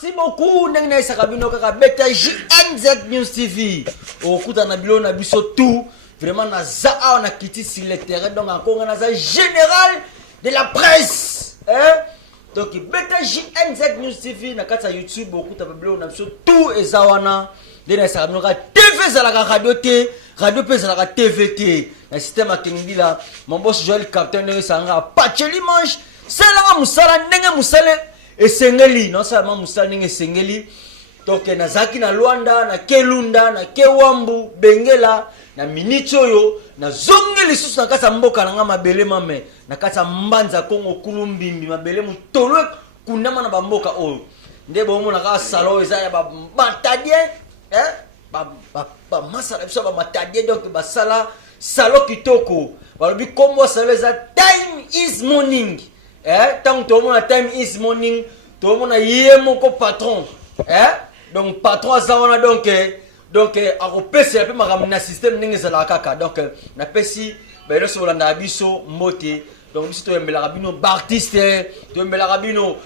Merci beaucoup. Nengna Sakabino Kaka Beta JNZ News TV. Au coup d'un abilo na biso tout. Vraiment na zaa na kiti sur le terrain. Donc encore na za général de la presse. Hein? Donc Beta JNZ News TV na kata YouTube au coup d'abilo na biso tout et zawana. Nengna Sakabino Kaka TV zalaka radio T. Radio P zalaka TV T. Le système a tenu là. Mon boss Joël Captain de Sanga. Pacheli manche. C'est là musala nenge musale. Et Sengeli, non seulement Moussa Ninge Sengeli, donc Nazaki na Luanda, na Kelunda, na Kewambu, Bengela, na Minichoyo, na Zongeli sous na kasa mboka na mabele mame, na kasa mbanza Kongo Kulumbimbi, mabele mutolwe kundama na bamboka oyo. Ndebo mo na kasa salo ezaya ba matadien, ba masala biso ba matadien donc ba sala salo kitoko. Balobi kombo salo eza time is morning. Tant que tout le monde time is morning, tout le monde a yémoko patron. Donc patron a donc à repérer un peu ma système n'engage la kaka. Donc na pesi ben le sur la biso moté. Donc si tu aimes la rabino artiste, tu aimes la rabino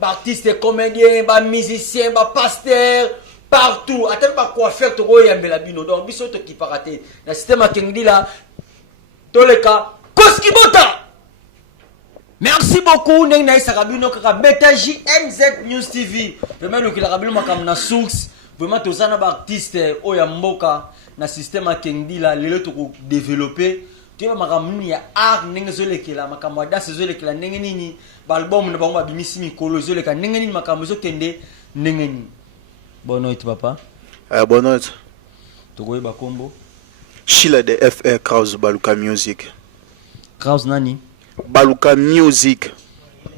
artiste, comédien, musicien, pasteur, partout. Attends pas quoi faire tu vois aimes la rabino. Donc biso to qui paraté. Le système a kendi là. Tous les cas, Koskibota. Merci beaucoup, Nengna Sakabino Kaka Beta JNZ News TV. Vraiment, nous qui la rabino makam na source. Vraiment, tous les artistes oyamboka na système à Kendi la lelo to développer. Tu vois makam ya art nenge zole kila makam wa danse zole kila nenge nini album na bango bimisi mikolo zole ka nenge nini makam zo kende nenge nini. Bonne nuit papa. Bonne nuit. Togoye bakombo. Sheila de FR Kraus Baluka Music. Kraus nani? Baluka Music.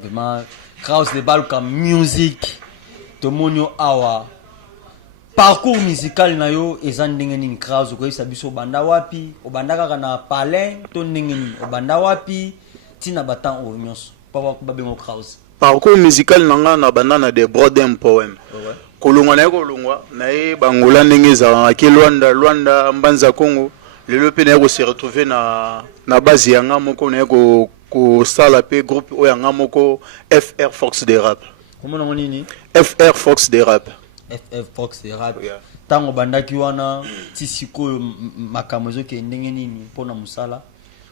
Vraiment, Kraus de Baluka Music. Tomonyo awa. Parcours musical na yo ezan ndenge nini Kraus ko isa biso banda wapi? Obanda kaka na Palais to ndenge nini? Obanda wapi? Tina batan o nyos. Papa ko babengo Kraus. Parcours musical nanga na banda na de Brodem poem. Ouais. Kolongwa na e bangola ndenge za ke Luanda mbanza Congo. Lelo pe na ko se retrouver na base yanga moko na ko sala pe groupe oyanga moko FR Fox de rap. Comment on nini? FR Fox de rap. FR Fox de rap. Tango bandaki wana tisiko makamozo ke ndenge nini pona musala.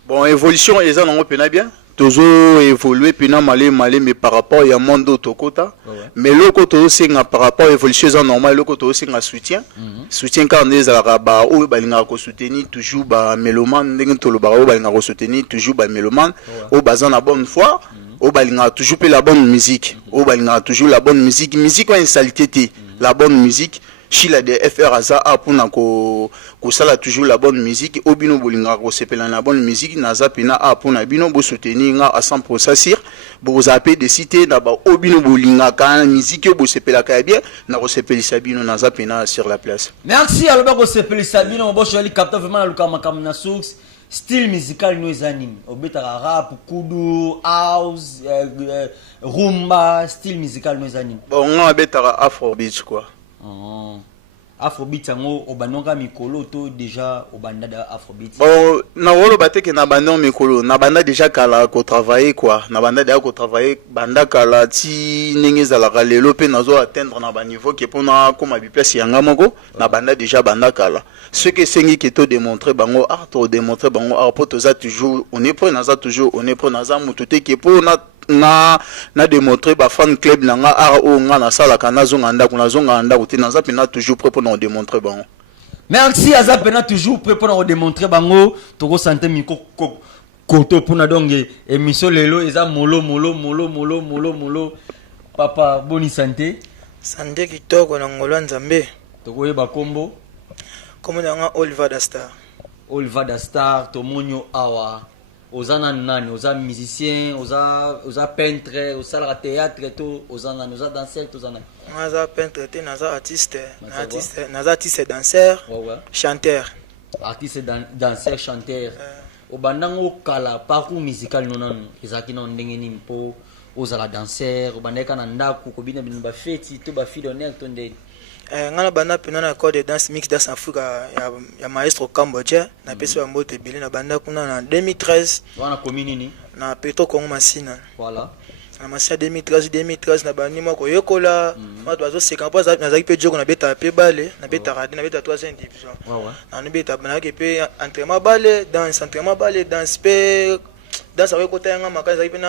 Bon évolution eza nango pena bien. Toujours évoluer pena malé mais par rapport ya monde tokota. Mais loko to singa par rapport évolution eza normal loko to singa soutien. Soutien car on ezalaka ba o balinga ko soutenir toujours ba mélomane ndenge to lo ba o balinga ko soutenir toujours ba mélomane o bazana bonne foi. O balinga toujours pe la bonne musique. O balinga toujours la bonne musique. Musique wa insalité la bonne musique. Sheila de FR Aza a pour ko sala toujours la bonne musique. Obino bolinga ko sepela la bonne musique. Naza pena a pour na bino bo soutenir nga à 100% sir. Bo zaper de cité na ba obino bolinga ka musique bo sepela ka bien na ko sepeli sabino naza pena sur la place. Merci à l'obako sepeli sabino bo joli capteur vraiment na luka makam na source. Style musical nous anime. Obeta rap, kudu, house, rumba, style musical nous anime. Bon, on a beta afrobeat quoi. Afrobeat yango obanonga mikolo to déjà obanda da afrobeat. Bon, na wolo bateke na banda mikolo, na banda déjà kala ko travailler quoi. Na banda déjà ko travailler banda kala ti ningi za la lelo pe nazo atteindre na ba niveau qui pona comme bipesi yanga moko, na banda déjà banda kala. Ce que sengi qui to démontrer bango art to démontrer bango art pour toza toujours on est pour naza toujours on est pour naza mututé qui pour na démontrer ba fan club nanga art o nga na sala kana zonga ndako te naza pena toujours prêt pour nous démontrer bango. Merci Aza pena toujours prêt pour nous démontrer bango toko santé miko koto pona donge émission lelo eza molo papa boni santé kitoko na ngolo nzambe toko yeba kombo comme nanga Oliver Dastar tomonyo awa ozana nani oza musicien oza peintre oza théâtre to ozana oza danseur to ozana naza peintre te naza artiste danseur chanteur danseur chanteur obandango kala parcours musical nonano ezaki na ndenge nini mpo ozala danseur obandaka na ndako kobina bino ba fête to ba fille d'honneur to ndeni ngana banda pena na corps de danse mix dans Afrika ya maestro cambodgien na pesi ba mbote bili na banda kuna na 2013 wana commune ni na Petro Congo Masina voilà na masia 2013 na bani moko yekola bato bazoseka mpo nazalaki mpe joko nabetaka mpe bale nabetaka te nabeta 3e division nanobeta nayaki mpe entraînement bale danse mpe danse akokota yanga makasi ezalaki mpe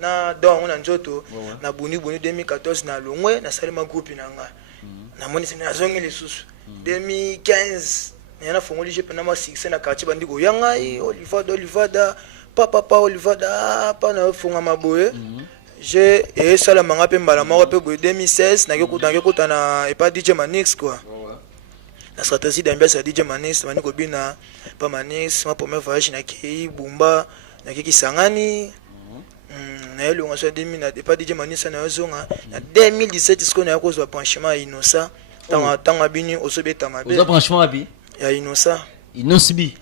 na don yango na nzoto na buni 2014 na longwe nasali magroupe na nga namoni se nazongi lisusu 2015 nayana fongoli je mpe na masuccès na quartier bandi koya ngai olivada papa olivada pa na fonga maboye j'ai esala manga mpe mbala moko mpe boye 2016 nakekuta na epa DJ Manix quoi la stratégie d'ambiance ya DJ Manix bandi kobina pa Manix ma première voyage nakei Bumba nakeki Sangani na elonga so 2000 na epa DJ Manix na yozonga na 2017 siko na yakozwa branchement ya Innocent tanga bini osobeta mabe ozo branchement abi ya Innocent Innocent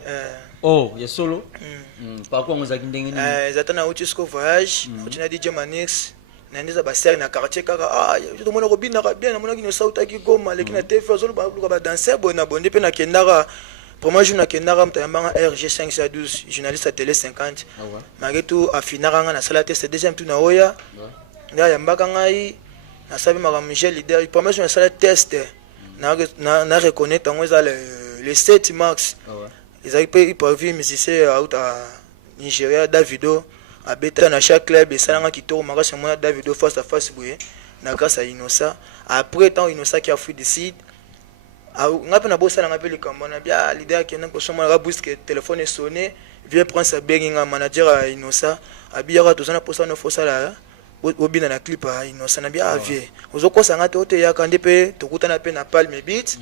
oh ya solo par quoi ngozaki ndenge ni zatana utisco voyage utina DJ Manix na ndiza ba ser na quartier kaka to mona ko bina ka bien na mona kino sauta ki goma lekina na TV azolo ba luka ba danser bona bonde pe na kendaka premier jour na kendaka mtayamba RG 512 journaliste à télé 50 magetu afinaka nga na sala test deuxième tour na oya nda yambaka ngai na sabi makam Michel leader premier jour na sala test na reconnaître ngo za le 7 mars ils avaient payé pour vivre musicien à Nigeria Davido abeta na chaque club et ça qui tourne makasi mona Davido face à face boye na grâce à Innocent après tant Innocent qui a fui décide ngape na bossa na ngape likambo na bia leader qui na ko soma la boost que téléphone est sonné vient prendre sa begging manager à Innocent abiyaka to sana posa no fosa la obina na clip à Innocent na bia avie ozoko sanga to te yakande pe tokutana pe na Palme Beat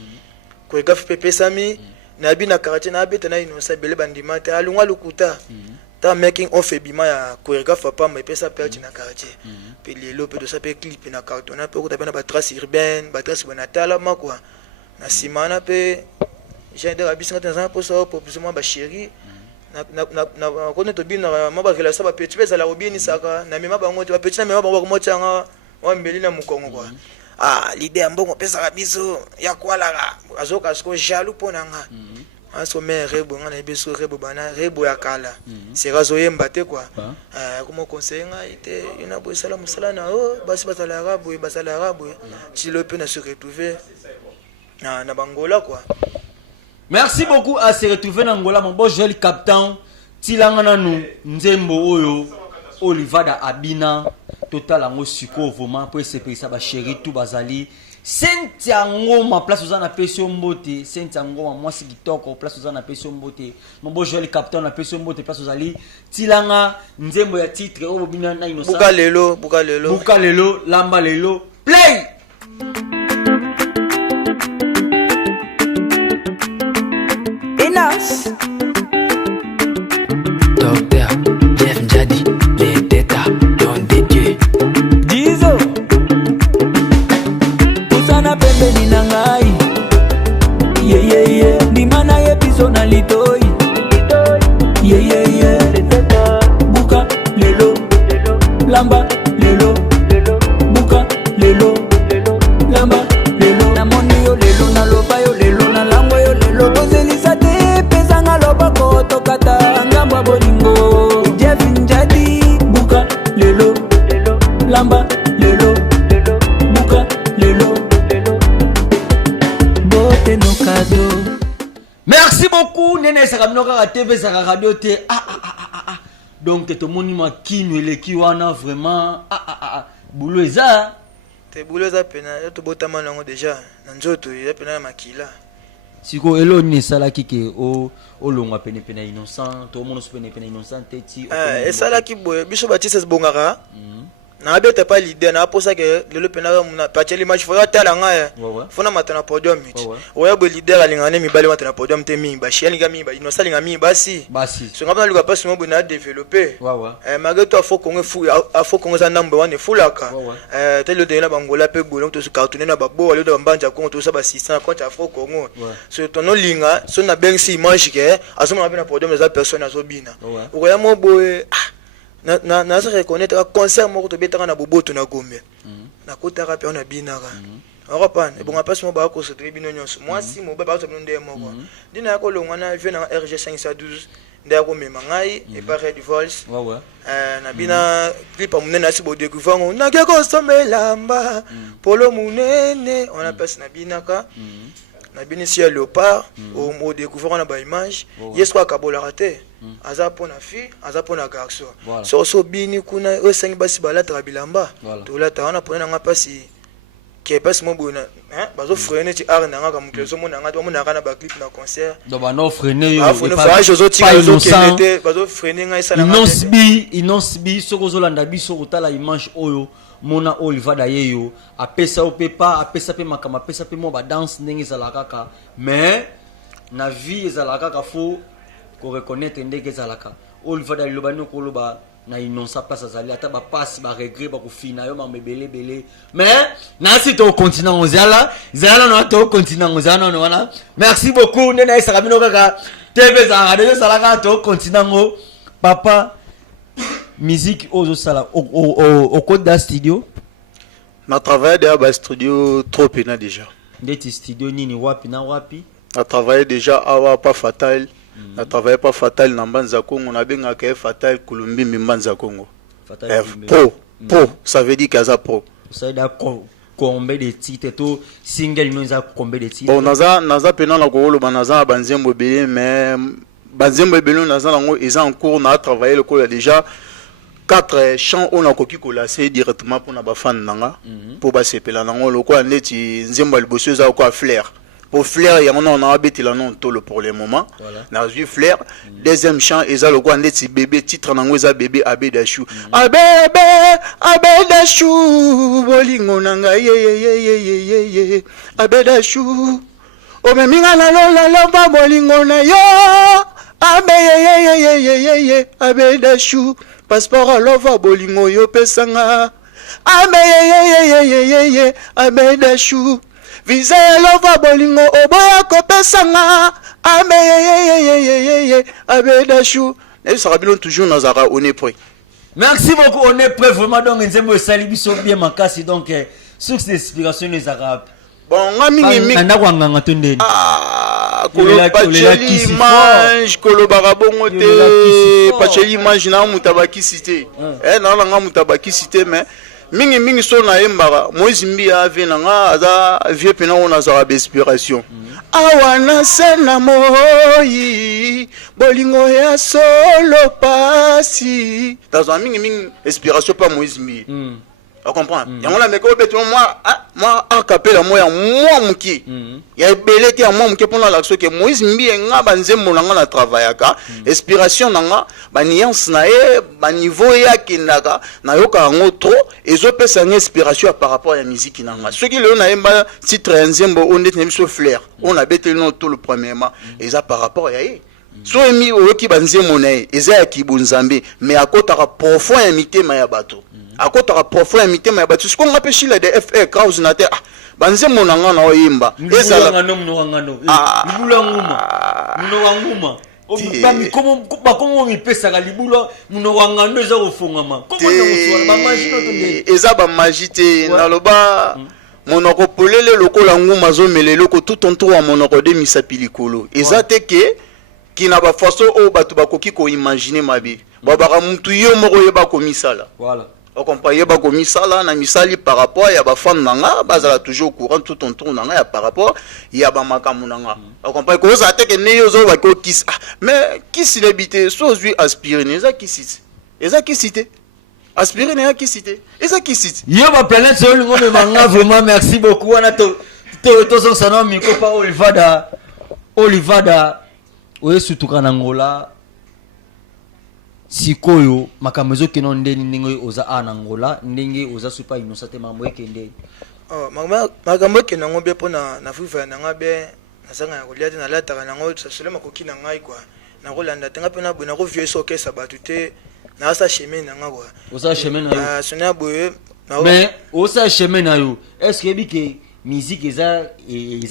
ko gafe pe sami na bina quartier na beta na Innocent bele bandima te alunga lukuta ta making of ebima ya chorégraphe papa me pesa perte na quartier pe lelo pe to sa pe clip na carton na pe ko tapena ba trace urbaine ba trace bonatala makwa na simana pe j'ai de rabis ngata za po so proposition ba chéri na ko ne to bina ma ba relation ba petit pesa la obini saka na mema bango te ba petit na mema bango ko mochanga wa mbeli na mukongo kwa l'idée mbongo pesa kabiso ya kwala azoka sko jaloux ponanga aso me rebo ngana biso rebo bana rebo ya kala sera zoyemba te quoi comment conseiller nga ite ina bo sala musala na basi basala arabu ti le pe na se retrouver na bangola quoi. Merci beaucoup à se retrouver na Angola mon bon joli captain tilanga nanu nzembo oyo Olivada Abina total ango siko vraiment pour se pesa ba chéri tout bazali Sentiango ma place aux ana pesio mbote Sentiango moi si kitoko place aux ana pesio mbote mon bon joli captain na pesio mbote place aux ali tilanga nzembo ya titre o bobina na Innocent buka lelo lamba lelo play Inos Docteur Jeff Njadi les d'état don de Dieu Dizo Usana pembeni na ngai yeah Dimana ye biso na litoi yeah Buka lelo lamba lelo Buka lelo lamba lelo na moni yo lelo na loba yo lelo na lango yo lelo bozelisa te pesanga loba ko tokata ngamba bolingo Jeff Njadi buka lelo lamba lelo buka lelo bote no cadeau. Merci beaucoup Nene Sakamnoka TV Saka Radio T donc to monima kinu eleki wana vraiment boulot eza te boulot eza pena to botama nango déjà na nzoto ya pena makila siko elo ni sala kike o longa pene Innocent to mono pene Innocent teti sala ki boye biso batise bongaka na beta pas l'idée na posa que le pena na pateli match faut tala nga fona matana podium miti oya bo leader alingane mibale matana podium te mi ba chieni ga mi ba Innocent linga mi basi so ngapa luka pas mo bona développer mageto afo kongo fu afo kongo za number 1 fulaka telo de na bangola pe bolong to su cartonner na babo le de mbanja kongo to sa ba 600 contre afo kongo so tono linga so na ben si image ke asoma na podium za personne azobina oya mo boye na se reconnaître concert moko to betaka na boboto na Gombe na kotaka pe on a binaka Europa et bon après mo ba ko se tribune nyonso moi si mo ba to ndé moko dina ko longa na vie na RG 512 nde akomema ngai epa Red Voice Ouais. na bina clip ya monene asi bodécouvrir ngo nake kosomela mba polo monene on apesi na binaka na bini si ya Léopard au découvrir na ba image yesko akabolaka te aza pona fille aza pona garçon so bini kuna osengi basi balataka bilamba tolata wana pona nga pasi qui passe mon bon bazo freiner ti art nanga ka muklezo mona nga to mona kana ba clip na concert donc ba no freiner yo pas jozo ti jozo kelete bazo freiner nga isa na inosbi soko zolanda biso kotala image oyo mona Oliver Dayeyo apesa opepa apesa pe makama apesa pe mo ba danse ndenge ezalaka ka mais na vie ezalaka ka fo ko reconnaître ndenge ezalaka Oliver Dayeyo ba no koloba na inonsa place azali ata ba passe ba regret ba kufina yo ma mebele bele mais na si to continent ozala na to continent ozala no wana merci beaucoup nena isa kabino kaka TV za radio sala ka to continent ngo papa musique ozo sala au code da studio na travaillé déjà ba studio trop pena déjà ndeti studio nini wapi na wapi na travaillé déjà awa pas fatal na travaillé pas fatal na Mbanza Congo na benga ka fatal Kolombi Mbanza Congo pro ça veut dire kaza pro ça da combien de titres to single nous a combien de titres bon naza pena na ko lo naza banzembo belé mais banzembo belé naza nango ils en cours na travailler le ko déjà 4 chants on a koki ko lasser directement pour na ba fan nanga pour ba sepela nango lo ko ndeti nzembo liboso za ko flair pour flair ya on a habité là non tout pour le moment na vu flair deuxième chant eza le ko ndeti bébé titre nango eza bébé abedashu abedashu bolingo nanga ye abedashu o me minga la lomba bolingo na yo abedashu passeport alova bolingo yo pesanga abedashu visa alova bolingo oboya kopesanga abedashu et ça rabilo toujours nazara on est prêt. Merci beaucoup, on est prêt vraiment donc nzembo sali biso bien makasi donc source d'inspiration les arabes. Bon ngami nanda kwanganga tondeni. Pacheli image kolobarabongo te pacheli image na mutabaki cité na nga mutabaki cité mais mingi so na embara Moïse Mbia ave na nga aza vie pena ona za inspiration awana sena moyi bolingo ya solo pasi tazo mingi inspiration pa Moïse Mbia on comprend yango la meko beto moi a capella moi muki ya belete ya moi muki pona l'action que Moïse Mbia nga banzembo na nga na travaillaka inspiration na nga ba nuance na e ba niveau ya kinaka na yoka ngo trop ezo pesa une inspiration par rapport à la musique na nga ce qui le na emba titre nzembo on est même flair on a bête non tout le premièrement et ça par rapport à ye so emi oyoki banzembo na e eza ya kibunzambe mais akotaka profond ya mitema ya bato akotaka profond ya mitema ya bato sikonga pe shila de FA Kraus na te banzembo na nga na oyimba ezala libula nguma Bami komo mipesaka libula munowangano eza kofungama komo na mutwala ba magie no tonde eza ba magie te naloba monoko polele lokola nguma zo melelo ko tout entour wa monoko de misapilikolo eza te ke kina ba façon o batu bakoki ko imaginer mabe babaka mutu yo moko yeba ko misala voilà on comprend yeba ko misala na misali par rapport ya ba fan nanga bazala toujours courant tout entour nanga ya par rapport ya ba makamu nanga on comprend ko za te ke ne yo zo ba ko kiss mais kiss lebité so zui aspirer eza kissité aspirer ne ya kissité eza kissité yo ba planète so lingo me manga vraiment merci beaucoup wana to so sana miko pa Olivada oye sutuka na ngola sikoyo makamezo kino ndeni ndenge oza anangola ndenge oza super inosate mambo ekende makambo ekende ngo be pona na fufa na ngabe nasanga ko liate na lataka na ngo sasole makoki na ngai kwa na ko landa tenga pena bona ko vieux soke sabatu te na sa chemin na nga kwa oza chemin na yo sona boye mais oza chemin na yo est-ce que bike musique eza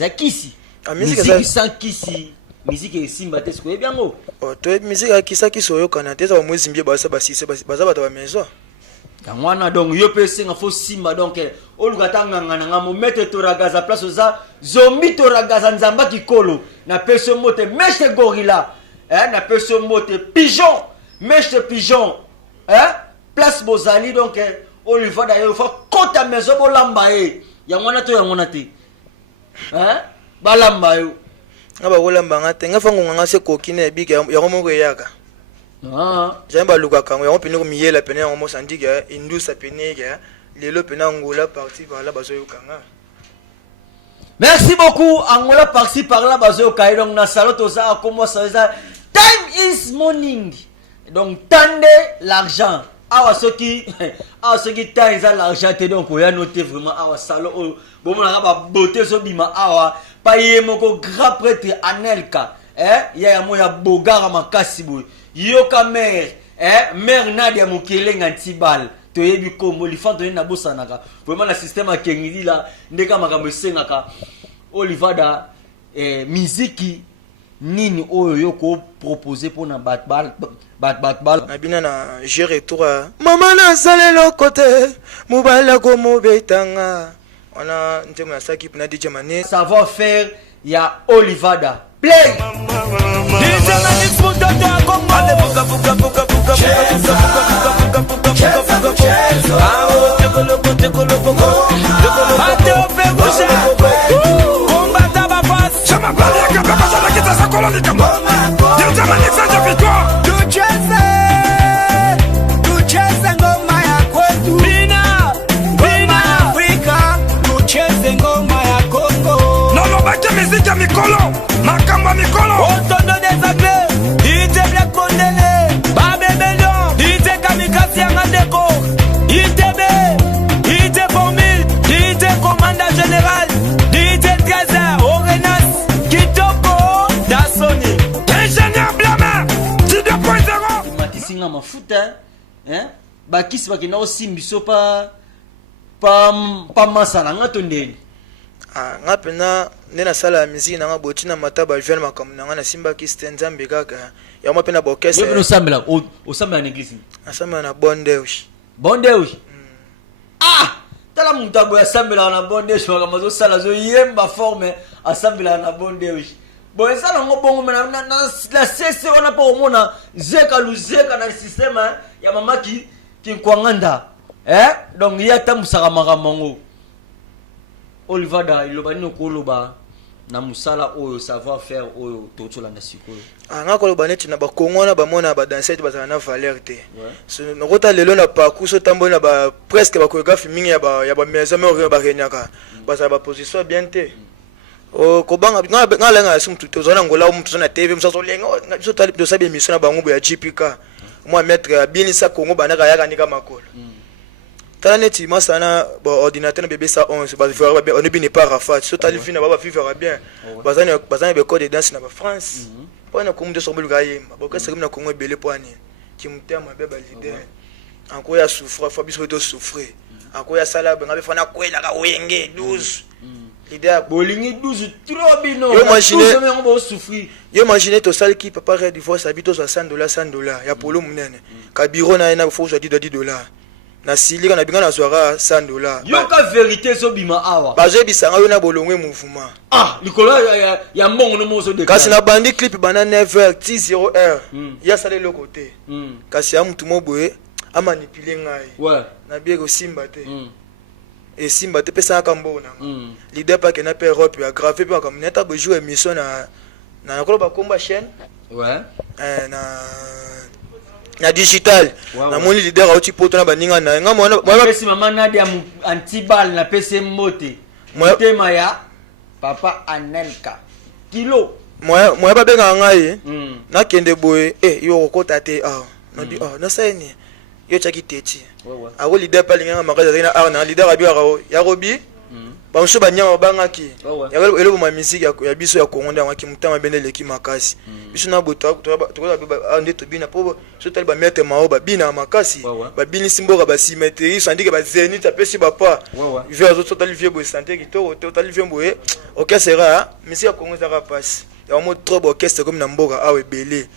kisi musique sans kisi musique esimba te sikoye biango to musique akisa kisoyo kana te za Moïse Mbia basa basise baza bata ba maison yangwana donc yo pe singa fo simba donc olukata nganga nga mo mete to ragaza place oza zombi to ragaza nzamba kikolo na peso mote meche gorilla na peso mote pigeon mèche pigeon place bozali donc Oliva d'ailleurs faut kota maison bolamba yango na to yango na te balamba yo ngaba bolamba ngate ngafa ngonga se kokine big yango moko yaka jamba luka kango yango pene ko miyela pene yango mo sandika indusa pene ya lelo pene ngola parti par là bazo yokanga. Merci beaucoup Angola par-ci par-là bazo yokai donc na salon toza comme ça time is morning donc tande l'argent awa soki time za l'argent te donc oya noter vraiment awa salon bon na ba beauté so bima awa pa yemoko grand prêtre Anelka ya moya bogara makasi boy yoka mère mère Nadia Mukelenga Ntibal to yebi kombo lifanto na bosanaka vraiment la système a kengili la ndeka makambo sengaka Olivada miziki nini oyo yoko proposer pour na batball na bina na gérer tour mama na salelo côté mobala ko mobetanga ona ntemo na saki na DJ Mané savoir faire ya Olivada play DJ Mané Mototo Congo ale buka buka buka buka mikolo makamba mikolo otondo des anglais ite black bondele babebelon ite kamikaze yangandeko itb ite formule ite commandant général ite trésor orenas kitoko dasoni ingénieur blama 2.0 matisinga mafuta bakisi bakina osimbiso pa masala ngato ndeni nga pena nena sala musique na nga botina mataba jeune makamuna nga na simba ki stendzambe kaka ya mo pena bokese yo sambela osambela na église asamba na bondeus tala mutago ya sambela na bondeus wakamazo sala zo yemba forme asambela na bondeus bon ça ngo bongo na la cesse on a pas au mona zeka luzeka na système ya mama ki kwanganda donc ya tamusaka makamango Olivada ilobani okoloba na musala oyo savoir faire oyo totolanda sikoyo nga koloba neti na bakongo na bamona ba danser bazana na valeur te so nokota lelo na parcours so tambo na ba presque ba chorégraphe mingi ya ba maison mais ba renyaka bazana ba position bien te kobanga nga lenga sum tutozana ngola umtu na TV msaso lenga so tali to sabe mission na bango ya GPK moi maître abinisa Congo banaka yaka nika makolo neti masana ba ordinateur na bébé ça 11 ba vivre bien on ne bine pas Rafat so tali fina ba vivre bien bazana be code de danse na ba France pona ko mde so buluka yemba ba kasa na Congo belé poani ki mutema be ba leader anko ya souffre fa biso to souffrir anko ya sala be ngabe fana kwela ka wenge 12 leader bolingi 12 trop bino yo imagine to sala ki papa re divorce habito $100 $100 ya polo munene ka bureau na ina faut $10 na silika na binga na soara $100 yoka vérité so bima awa bazo bisanga yo na bolongwe mouvement likolo ya mbongo no mozo de kasi na bandi clip bana 9h 10h ya sale le côté kasi amutu moboye a manipuler ngai na bien ko simba te et simba te pesa ka mbona leader pa ke na pe Europe ya grave pe comme neta bo jouer émission na ko ba komba chaîne na digital na moni leader auti poto na baninga na nga mwana pesi mama Nadia Antibal na pesi mote tema ya papa Anelka kilo moya ba benga ngai na kende boye yo kokota te na di na saini yo chaki teti awo leader pa linga magaza na leader abi ya robi ba so banyama bangaki ya elo ma musique ya biso ya Kongo ndanga ki mutama benele ki makasi biso na boto to ba ndeto bina po so tali ba mettre mao ba bina makasi ba bini simboka ba symétrie sandike ba zenith apesi ba pa vers autres tali vie bo santé ki to tali vie boye okesera musique ya Kongo za passe ya mo trop orchestre comme na mboka awe belé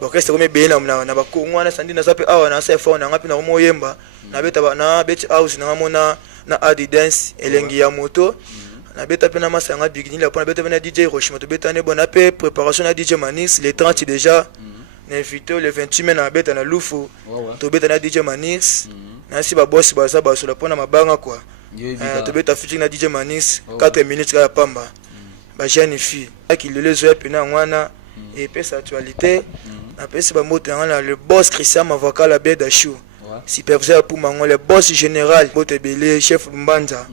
orchestre comme belé na ba Kongo na sandi na sape awa na sa fort na ngapi na mo yemba na beta na beti house na mona na adi dance elengi ya moto na beta pe na masanga bigini la pona beta na DJ Hiroshima to beta ne bona pe préparation na DJ Manix les 30 déjà na invité le 28 mai na beta na Lufu to beta na DJ Manix na si ba boss ba za ba so la pona mabanga quoi to beta featuring na DJ Manix 4 minutes ka pamba ba jeune fille qui le zo pe na ngwana et pe sa actualité na pe se ba moto na le boss Christian avocat la beda chou superviseur pour mango le boss général Botebele chef Mbanza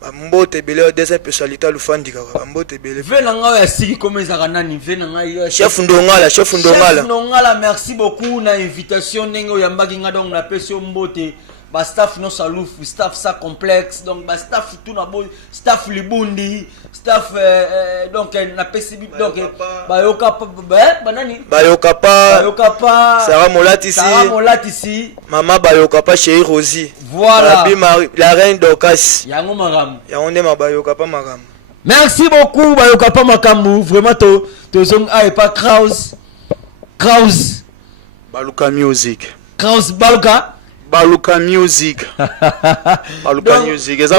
Mbote Bele deuxième personnalité Lufandi kaka Mbote Bele venanga ya siki comme ezaka nani venanga yo chef Ndongala merci beaucoup na invitation nengo ya mbaki nga donc na pesio Mbote ba staff no saluf staff ça complexe donc ba staff tout na bo staff libundi staff donc na pesi donc ba yoka ba nani ba yoka pa Sarah Molatisi maman ba yoka pa chérie Rosie voilà la reine d'Okas yango magamu yango ndema ba yoka pa magamu merci beaucoup ba yoka pa makambu vraiment to zong a pas Kraus Baluka Music Baluka Music. Baluka Music. Eza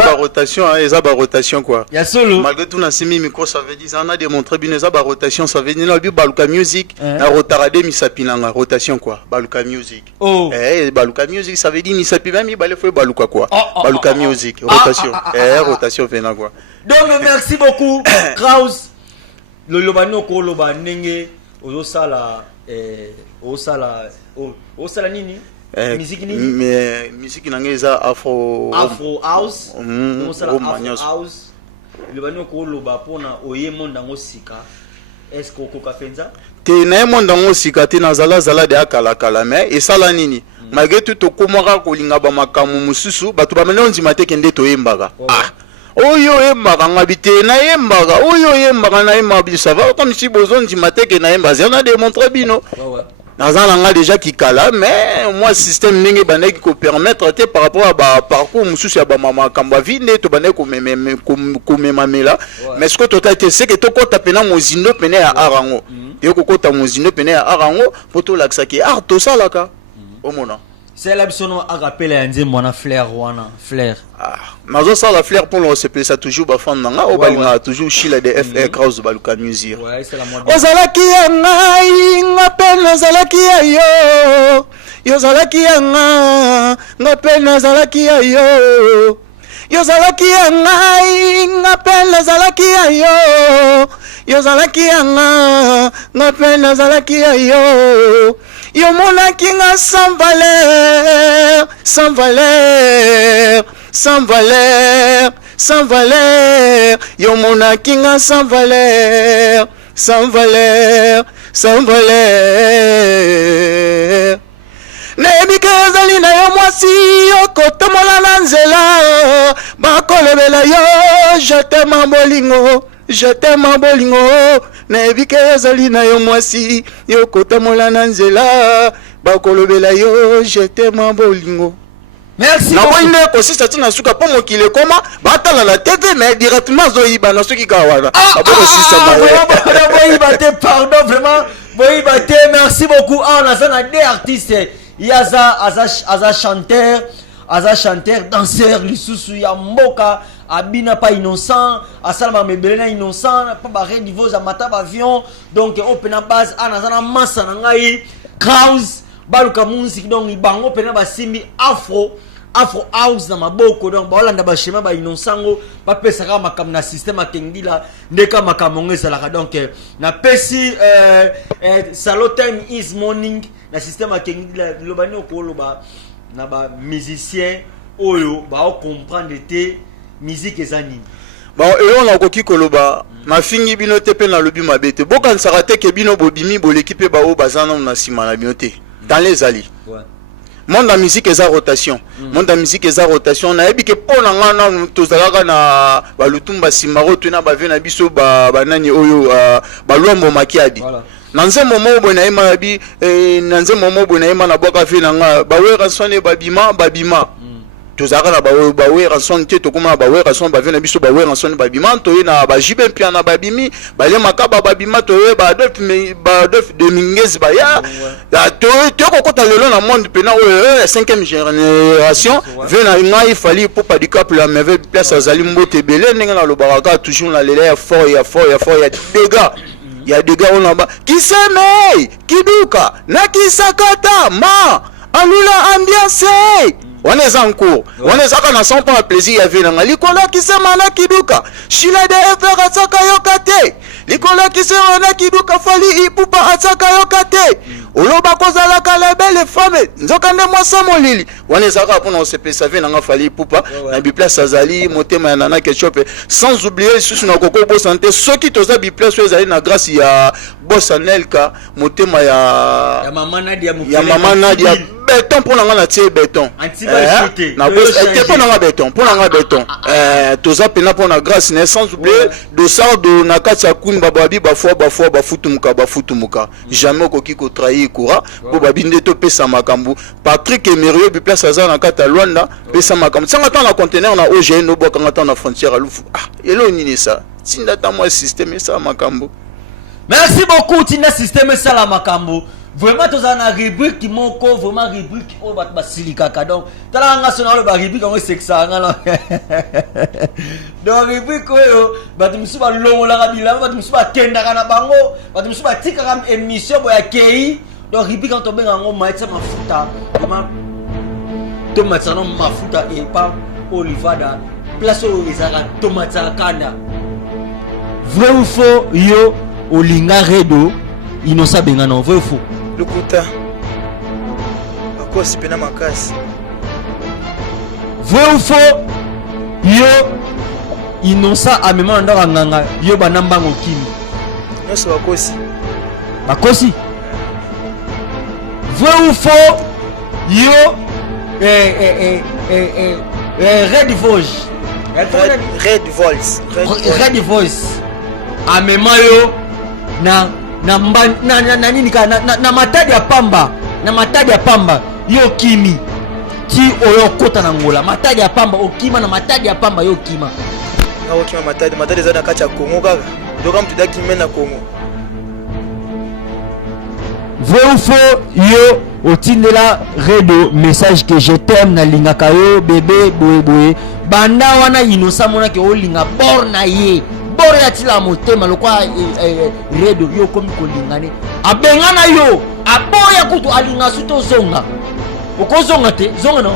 ba rotation quoi. Ya solo. Malgré tout na simi micro ça veut dire ça on a démontré bien eza ba rotation ça veut dire na Baluka Music na rotarade misapinanga rotation quoi. Baluka Music. Baluka Music ça veut dire misapi même balé faut Baluka quoi. Baluka Music rotation. Rotation vena quoi. Donc merci beaucoup Kraus. Le lobano ko loba ndenge osala nini? Musique nini? Mais musique nangeza afro house. House. Le bano ko loba pona oye monda ngosika. Est-ce que ko kafenza? Te na monda ngosika te na zala de akala mais esala nini? Malgré tout okomaka kolinga ba makamu mususu batu ba mene onzima te kende to yembaka. Oyo yembaka ngabite na yembaka oyo yembaka na yemba ça va comme si bozon ndima te ke na yemba zana démontrer bino. Nazalanga déjà qui cala mais moi système ningi bana qui permettre te par rapport à ba parcours mususu ya ba mama kamba vinde to bana ko memamela mais ce que total te c'est que to kota pena mozindo pena ya arango yo ko kota mozindo pena ya arango poto laksa ki art to salaka omona c'est la bisono a rappelé un mona flair wana flair nazo ça la flair pour le se ça toujours ba fan nanga o balinga toujours chila de FR Kraus Baluka Music ouais c'est la mode ozalaki ya ngai ngape nazalaki ya yo yozalaki ya ngape nazalaki ya yo yozalaki ya ngai ngape nazalaki ya yo yozalaki ya ngape nazalaki ya yo yo monaki nga sans valeur sans valeur sans valeur sans valeur yo monaki nga sans valeur sans valeur sans valeur nebike ezali na yo mwasi okotomola na nzela bakolobela yo je t'aime bolingo nebike ezali na yo mwasi okotomola na nzela bakolobela yo je t'aime bolingo. Merci. Na boine ko sisa tina suka po mokile koma batala la TV mais directement zoyiba na soki kawana aboko sisa pardon vraiment boyibate merci beaucoup on a ça deux artistes Aza chanteur danseur lisusu ya mboka abina pas innocent asalama mebelena innocent pas barré niveau za mata avion donc open base anazana massa na ngai Kraus Baluka Music donc ibango pena basimbi afro house na maboko donc baolanda ba schéma ba innocent ba pesaka makam na système akengila ndeka makamongwe salaka donc na pesi salo time is morning na système akengila lobani okoloba na ba musicien oyo ba comprendre te musique ezani bon et on a koki koloba na fingi bino te pe na lobi mabete bokan sarate ke bino bobimi bo l'équipe ba o bazana na sima na biote dans les alliés ouais. Monde la musique eza rotation monde la musique eza rotation na yebi ke pona ngana tozalaka na balutumba simaro tuna ba vena biso ba nani oyo balombo makiadi voilà. Nanze momo bona ema bi nanze momo bona ema na boka fe na nga ba wera sone babima tozaka na bawe ranson te tokoma bawe ranson ba vena biso bawe ranson ba bimanto na ba jibe pia na babimi ba le makaba ba bimato ba Adolphe Dominguez ba ya to kokota lelo na monde pena o 5e génération vena ngai fali pour pas du cap la merveille place azali mbote belé ndenge na lobaraka toujours na lele ya fort ya dégâts. Il y a des gars on là-bas qui s'aiment, qui douka, na qui sakata, ma, anula ambiance. On est en cours. On est en sans pas plaisir, il y avait un likola qui s'aime, na qui douka. Shila de ever atsaka yokate. Likola qui s'aime, na qui douka fali ipupa atsaka yokate. Oloba kozala kala belle femme. Nzokande moi sa molili. On est en pour on se peut savoir na fali ipupa. Na bipla sazali, motema nana ketchup. Sans oublier sous na koko bo santé. Ceux qui toza bipla so ezali na grâce ya Bossanelka, motema ya maman Nadia béton pour la tirer béton. Na pour la béton, pour la béton. Toza pena pour la grâce sans oublier dosar de nakatsa kun bababi bafua bafutumuka. Jamais koki ko trahir kura pour babinde to pesa makambu. Patrick Emerio bi place aza na kata Luanda pesa makambu. Sanga ta na conteneur na OGN no bokanga ta na frontière à Lufu. Elo nini ça? Tinda ta moi système ça makambu. Merci beaucoup Tina Système Sala Makambo. Vraiment tous en rubrique qui moko vraiment rubrique on va basilika donc tala nga sona le rubrique on sexa ngala. Donc rubrique oyo batu misuba longola kabila batu misuba kenda kana bango batu misuba tika kam émission boya kei donc rubrique on tombe ngo maitsa mafuta vraiment tomate no mafuta et pas olivada place au izaka tomate kanda. Vrai ou faux yo Olinga Redo Inosa Bengano, vrai ou faux? Lukuta Bakosi pena makasi. Vrai ou faux? Yo Inosa amema ndanga nganga yo banamba ngokimi. Noso bakosi. Bakosi. Vrai ou faux? Yo Red Voice. Red Voice. Amema yo na nini ka na matadi ya pamba yo kimi ti oyo kota na ngola matadi ya pamba okima na matadi ya pamba yo kima na okima matadi za na kati ya Kongo kaka doka mtu daki mena Kongo. Vrai ou faux yo otindela Redo message que je t'aime na lingaka yo bébé boye banda wana inosa mona ke olinga borna ye bore ya tila motema lokwa Redo yo komi kolingane abengana yo aboya kutu alinga suto zonga okozonga te zonga na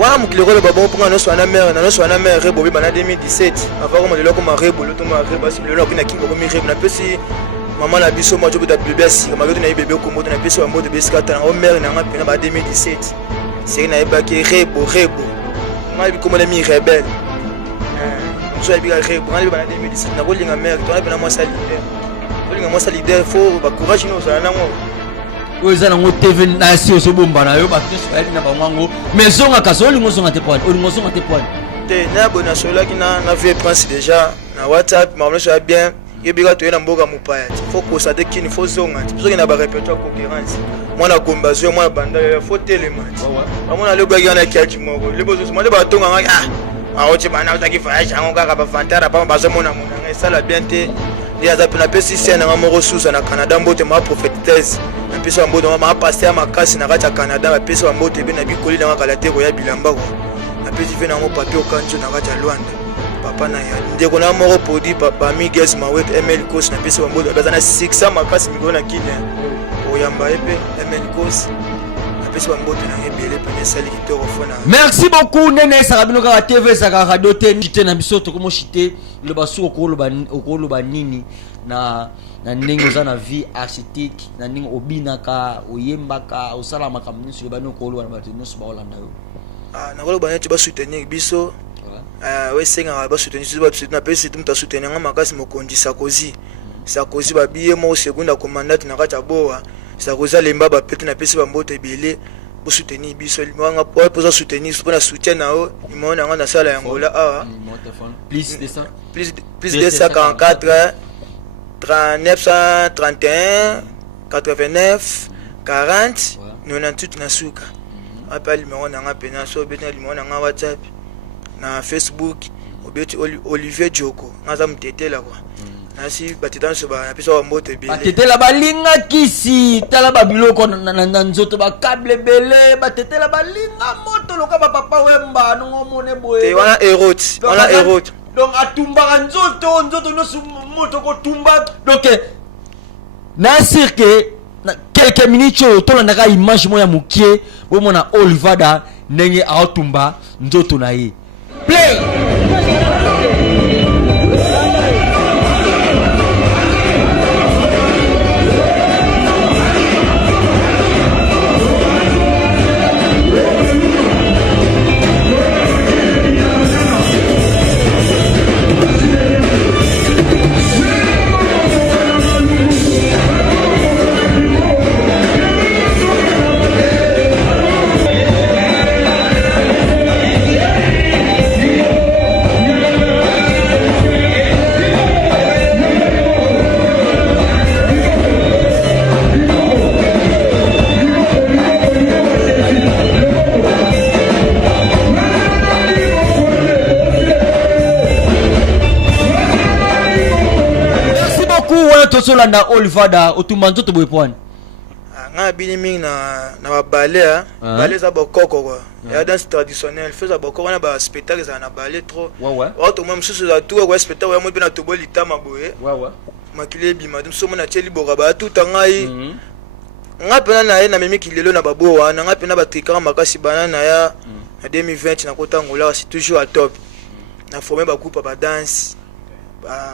wana mukileko le babo ponga no swana mère Rebo bi bana 2017 avant ko lelo ko ma Rebo loto ma Rebo basi lelo ko na kingo ko mi Rebo na pesi maman na biso mo jobo da bébé si ma goto na bébé ko moto na pesi wa moto beskata na mère na ngapena ba 2017 c'est na ebaki Rebo ngai bi ko mi rebelle so ya biga Rebo ngai ba na 2017 na ko linga mère to na bena mo sa leader faut ba courage no so na ngo oza nango TV na si osobomba na yo bato so na bango mais zonga kasoli ngozonga te point ngozonga te point te na bona sola kina na vie prince déjà na WhatsApp ma so bien yebiga to na mboka mupaya faut ko sa de kini faut zonga so kina ba répertoire concurrence mwana gomba zo mwana banda ya faut télémat mwana le gwa yana kiaji moko le bozo mwana ba tonga oche bana utaki voyage ngo kaka ba fantara pa bazo mona mona sala bien te ya za pena pesi sena ngamo susa na Canada mbote ma prophétesse na pesi wa mbote ma pasteur makasi na kati ya Canada ba pesi wa mbote be na bikoli na kala te ko ya bilamba ko na pesi fe na ngo papier okancho na kati ya Luanda papa na ya ndeko na moko podi papa Miguel Mawet ML Coast na pesi wa mbote bazana 600 makasi miko na kine oyamba epe ML Coast. Merci beaucoup Nene Sarabino ka TV Saka Radio Tente na bisoto komo chité le basu okolo ba nini na ndenge za na vie artistique na ndenge obinaka oyembaka osala makambo sur bano okolo na bato nyonso ba Holanda yo na kolo ba neti ba soutenir biso we senga ba soutenir biso ba soutenir na pesi tumta soutenir nga makasi mokonzi Sarkozy ba biye mo segunda commandant na kata boa Sarkozy lemba ba pete na pesi ba mbote belé pour soutenir biso mwanga pour soutenir pour na soutien na o imona nga na sala ya ngola plus de ça plus de 144 3931 89 40 98 na suka appelle numéro na nga pena so beti na numéro na nga WhatsApp na Facebook obeti Olivier Joko ngaza mtetela kwa nasi batitan so ba pisa wa mbote bele batetela balinga kisi tala babiloko na nzoto ba câble belé batetela balinga moto loka ba papa wemba no mone boye te wana erote donc atumba nzoto no su moto ko tumba donc na cirque na quelques minutes to na image moya mukie bo mona Olivada ndenge atumba nzoto na ye play. Tosolanda Olivada otumba nzoto boye pwani nga bini mingi na babale balé za bokoko quoi ya danse traditionnelle feza bokoko na ba spectacle za na balé trop auto même sous za tout quoi spectacle ya mo bina to boli tama boye makile bima dum so mona teli boka ba tout ngai nga pena na ye na memi kilelo na babo wana nga pena batrika makasi bana na ya na 2020 na kota ngola c'est toujours à top na formé ba groupe ba danse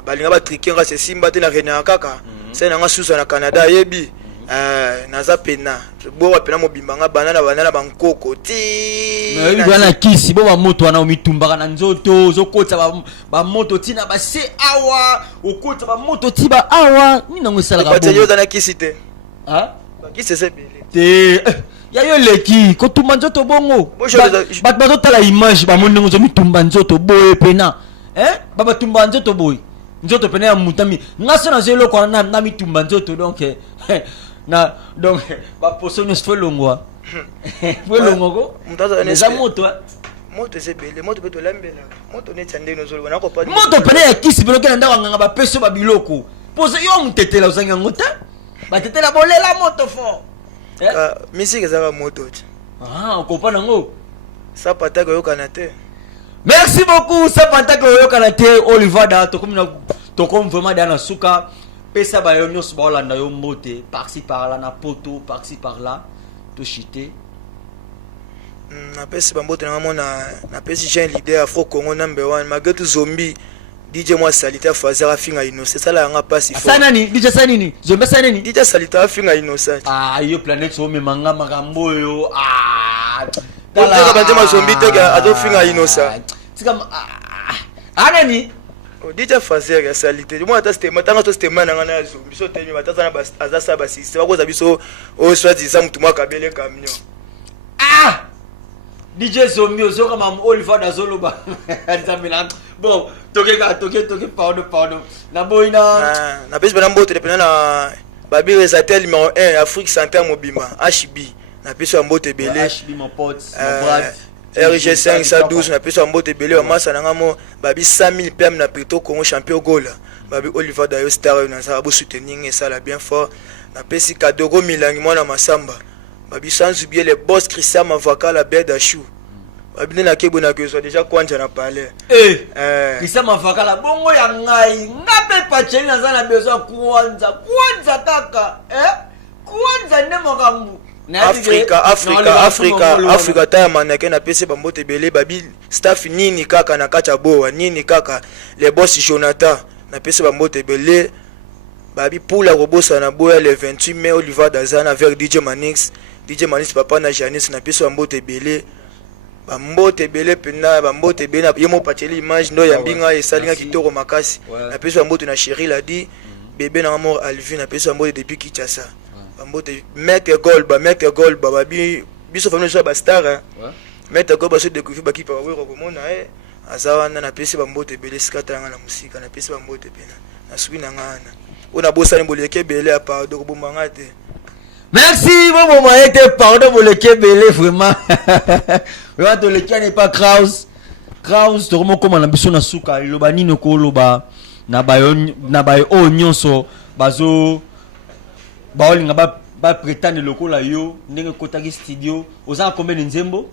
balinga batrike nga se simba te na rena kaka c'est na nga susa na Canada yebi naza pena bo wa pena mobimba nga banana bankoko ti na bana kisi bo ba moto wana omitumbaka na nzoto zokotsa ba moto ti na ba se awa okotsa ba moto ti ba awa ni nango sala ka bo ba teyo na kisi te ha ba kisi se bele te ya yo leki ko tumba nzoto bongo ba tala image ba monengo zo mitumba nzoto boye pena baba tumba nzoto boy nzoto pena ya mutami ngaso na zelo kwa na mitumba nzoto donc na donc ba posone se longwa fwe longoko mutaza neza moto moto se bele moto beto lambela moto ne tande no zolo na ko pa moto pena ya kisi belo kena ndawa nganga ba peso ba biloko pose yo mutetela uzanga ngota ba tetela bolela moto fo musique za moto okopana ngo sa pataka yo kanate. Merci beaucoup, ça panta que yo kanate Olivada to comme vraiment dans suka pesa ba yo nyos ba Holanda yo mbote par-ci par-là na poto par-ci par-là to chité na pesa ba mbote na mona na pesa jeune leader Afro Congo number 1 Magetu Zombi DJ moi Salita Fazara finga innocent ça la nga passe fort sanani DJ sanini Zombi sanini DJ Salita finga innocent yo planète so me manga makambo yo tala banjema Zombi tega azofinga innocent tika anani DJ Fazera ya Salite moi ata stema tanga to stema na ngana Zombi so temi batazana azasa basiste bakoza biso o swati za mtu mwaka bele camion DJ Zombi ozoka mam Olivada zoloba nzamela bon toke pardon na boina na pesi bana mbote pena na babi resatel numéro 1 Afrique Centrale Mobimba HB na pesi mbote belé HB mon pote mon brave RG5 112 na pesi mbote belé wa masa na ngamo babi 100 000 PM na Preto Congo champion gola babi Olivada yo star na sa bo soutenir et ça la bien fort na pesi Kadogo Milangi mwana Masamba babi sans oublier les boss Christian Mavaka la bête d'Achou babi na kebo na kezo déjà kwanja na parler Christian Mavaka la bongo ya ngai ngape pacheni na zana besoin kwanza kaka kwanza ndemo kambu Africa ta manake na pese bambote belé babi staff nini kaka na kacha boa nini kaka les boss Jonathan na pese bambote belé babi pour la robosa na boya le 28 mai Oliver Dazana avec DJ Manix papa na Janice na pese bambote belé bambote belé pena bambote belé na yemo pateli image ndo ya mbinga esalinga kitoko makasi na pese bambote na Chéri la dit bébé na mort Alvin na pese bambote depuis Kinshasa bambote Maître Golba babi biso famille so ba star Maître Golba so découvrir ba kipa wa ko mona azawa na pese bambote belé skata na musika na pese bambote pena na subi na ngana ona bosa ni boleke belé apa do ko bomanga te Merci, bon moment était pardon pour le Kébélé, vraiment. Vraiment, le Kébélé n'est pas Kraus. Kraus, tu remontes comme on a besoin de souka, le bani no koloba, na bayo nyonso, bazo, baolinga ba prétendre le kola yo, n'engue kotagi studio, oza combien de nzembo?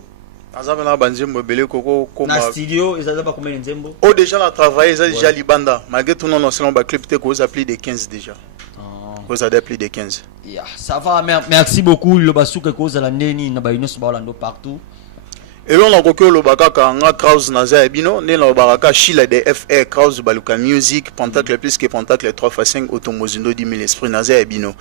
Azaba na banzembo belé koko comme na studio, ils ont pas combien de nzembo? Oh déjà on a travaillé, ça déjà libanda, malgré tout non selon ba clip te cause plus de 15 déjà. Cause a plus de 15. Yeah, ça va, merci beaucoup le basuka cause la neni na bayo nyonso baolando partout. Et l'on a coqué le bakaka nga Kraus naza ebino ne la baraka shila de FR Kraus baluka music pentacle plus que pentacle 3x5 automozindo 10 000 esprit naza ebino.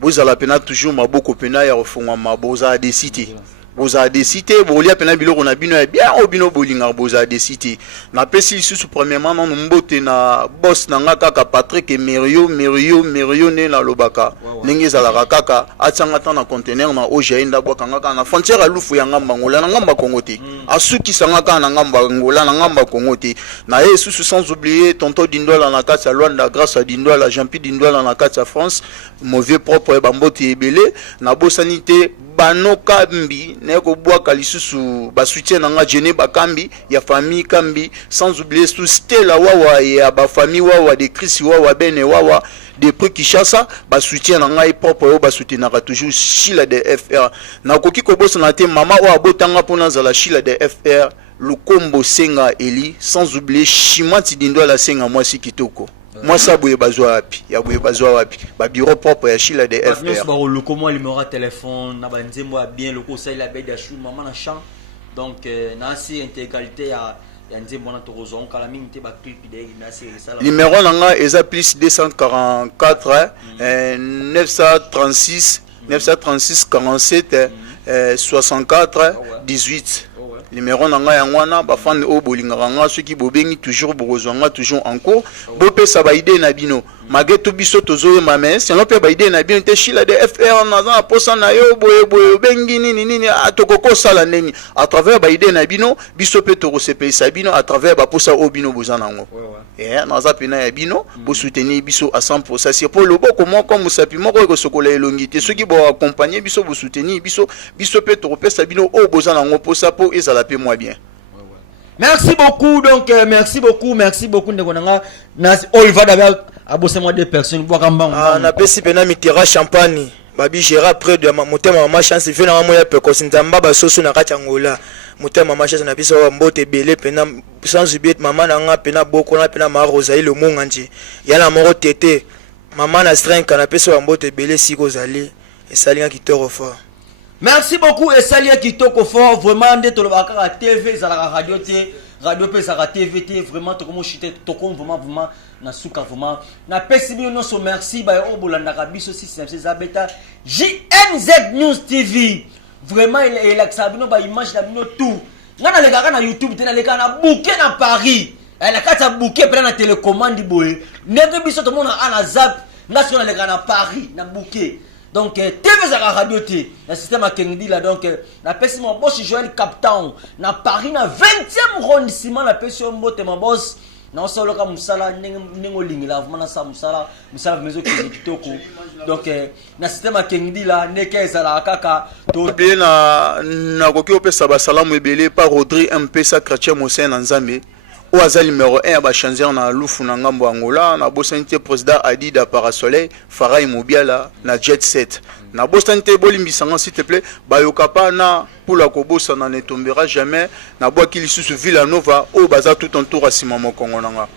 Vous à la pena toujours ma beaucoup pena ya refonga ma boza des cités. Boza des cités bolia pena biloko na bino bien obino bolinga boza des cités. Na pesi sous premièrement non mbote na boss na nga kaka Patrick Merio ne la lobaka. Ndenge za kaka atanga ta na conteneur na ojainda bwa kanga na frontière alufu ya ngamba ngola na ngamba Kongote. Asuki sanga na ngamba ngola na ngamba Kongote. Na yesu sans oublier tonton Dindola na kati Luanda grâce à Dindola Jean-Pierre Dindola na kati France mauvais propre bambote ebele na bosanité banoka mbi neko bwaka lisusu ba soutien nanga jene bakambi ya famille kambi sans oublier tout Stella wawa ya ba famille wawa de Chris wawa bene wawa de prix Kishasa ba soutien nanga propre yo ba soutenaka toujours Shila de FR na koki ko bosa na te mama wa botanga pona zala Shila de FR Lukombo Senga Eli sans oublier Shimati Dindo la Senga moi si kitoko. Moi ça bouye bazwa wapi ya bouye bazwa wapi ba bureau propre ya Shila de FR. Nous ba le comment il m'aura téléphone na ba nzembo bien le conseil la baie de chou maman na champ donc na si intégralité ya nzembo na tokozo on kala mingi te ba clip de na si ça numéro nanga eza plus 244 936 47 64 18. Numéro nanga ya ngwana ba fan o bolinga nga soki bobengi toujours bozwanga toujours en cours bo pesa ba idée na bino mageto biso tozo mame sinon pe ba idée na bino te Shila de FR na za posa na yo boye bengi nini atokoko sala neni à travers ba idée na bino biso pe to recepesa bino à travers ba posa o bino bozana ngo na za pena ya bino bo soutenir biso à 100% c'est pour le boko moko musapi moko ko sokola elongité soki bo accompagner biso bo soutenir biso pe to repesa bino o bozana ngo posa po ezala pe moi bien. Merci beaucoup donc merci beaucoup ndekonanga na Oliver d'abord abosema deux personnes boka mbanga na pesi pena mitira champagne babi gera près de motema mama chance fait na moya pe ko sinzamba ba soso na kati ngola motema mama chance na biso mbote belé pena sans oublier mama na nga pena boko na pena ma rosalie le monganji yana moro tete mama na strength na pesa mbote belé siko zali et salinga kitoro fort. Merci beaucoup et salut kitoko fort vraiment nde to lobaka TV za la radio pe za TV vraiment to komo chité to kom vraiment na suka vraiment na pesi bi no so merci ba o bolanda ka biso 656 zabeta JNZ News TV vraiment il accepte ba image na bino tout ngana le kaka na YouTube te na le kana bouquet na Paris la kata bouquet pe na télécommande boye ndenge biso to mona ana zap ngaso na le kana Paris na bouquet. Donc TV za radio te na système akendi là donc na pesi mon boss Joël Captain na Paris na 20e arrondissement na pesi mbote mon boss na solo ka musala ningo lingila vraiment na sa musala mezo kitoko donc na système akendi là neke za la kaka to bien na koki opesa ba salamu ebele par Rodri MP Sacré Mossin na Nzambe o azali numéro 1 ba changer na lufu na ngambo Angola na bosante président Adida Parasoleil Farai Mobiala na Jet Set na bosante bolimbisanga s'il te plaît bayoka pa na pour la kobosa na ne tombera jamais na boaki lisusu Villanova o baza tout entour asima mokongo nanga.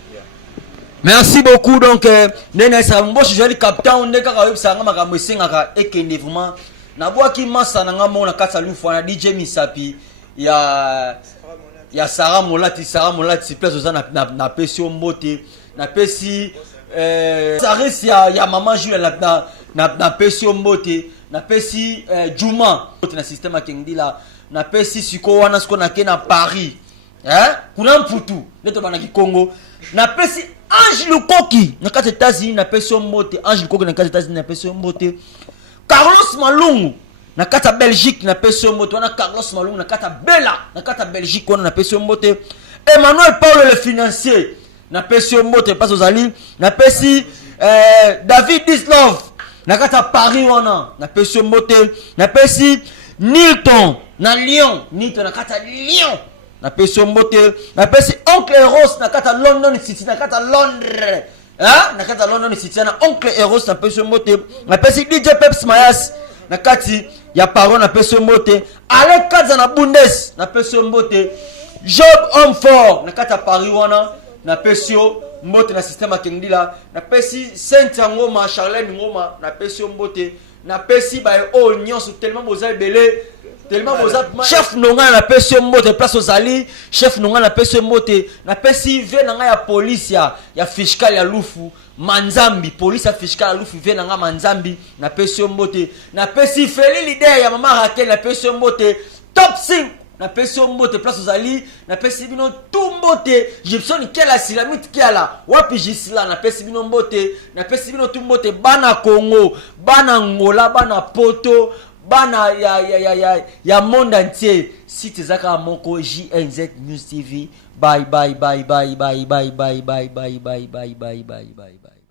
Merci beaucoup donc nene sa mboshi joli captain ndeka ka websanga makambo esenga ka ekende vraiment na boaki masa na ngamo na kata lufu na DJ Misapi ya Sarah Molati place oza na pesi mbote na pesi Saris ya mama Jules na pesi mbote na pesi Juma na système akendi la na pesi siko wana siko na ke na Paris kuna mputu leto bana ki Congo na pesi Ange Lukoki na kati États-Unis na pesi mbote Ange Lukoki na kati États-Unis na pesi mbote Carlos Malungu na kata Belgique na pesi mbote wana Carlos Malungu na kata Bella na kata Belgique wana na pesi mbote Emmanuel Paul le financier na pesi mbote paso zali na pesi David Dislove nakata Paris wana na pesi mbote na pesi Nilton na Lyon Nilton nakata Lyon na pesi mbote na pesi Oncle Eros nakata London City nakata Londres nakata London City na Oncle Eros na pesi mbote na pesi DJ Peps Mayas nakati ya Paro na pesi mbote Ale Kaza na Bundes na pesi mbote Job Homme Fort nakata Paris wana na pesi mbote na système akengdila na pesi Saint Ngoma Charlène Ngoma na pesi mbote na pesi ba o nyonso tellement boza belé tellement boza chef nonga na pesi mbote place ozali chef nonga na pesi mbote na pesi ve nanga ya police ya fiscal ya Lufu Manzambi police ya fiscal ya Lufu ve nanga Manzambi na pesi mbote na pesi Feli leader ya mama Raquel na pesi mbote top 5 na pesi mbote place ozali na pesi bino tumbote Gibson kela silamite kela wapi jisla na pesi bino mbote na pesi bino tumbote bana Congo bana Ngola bana Poto bana ya monde entier site zaka moko JNZ News TV bye bye bye bye bye bye bye bye bye bye bye bye bye bye bye.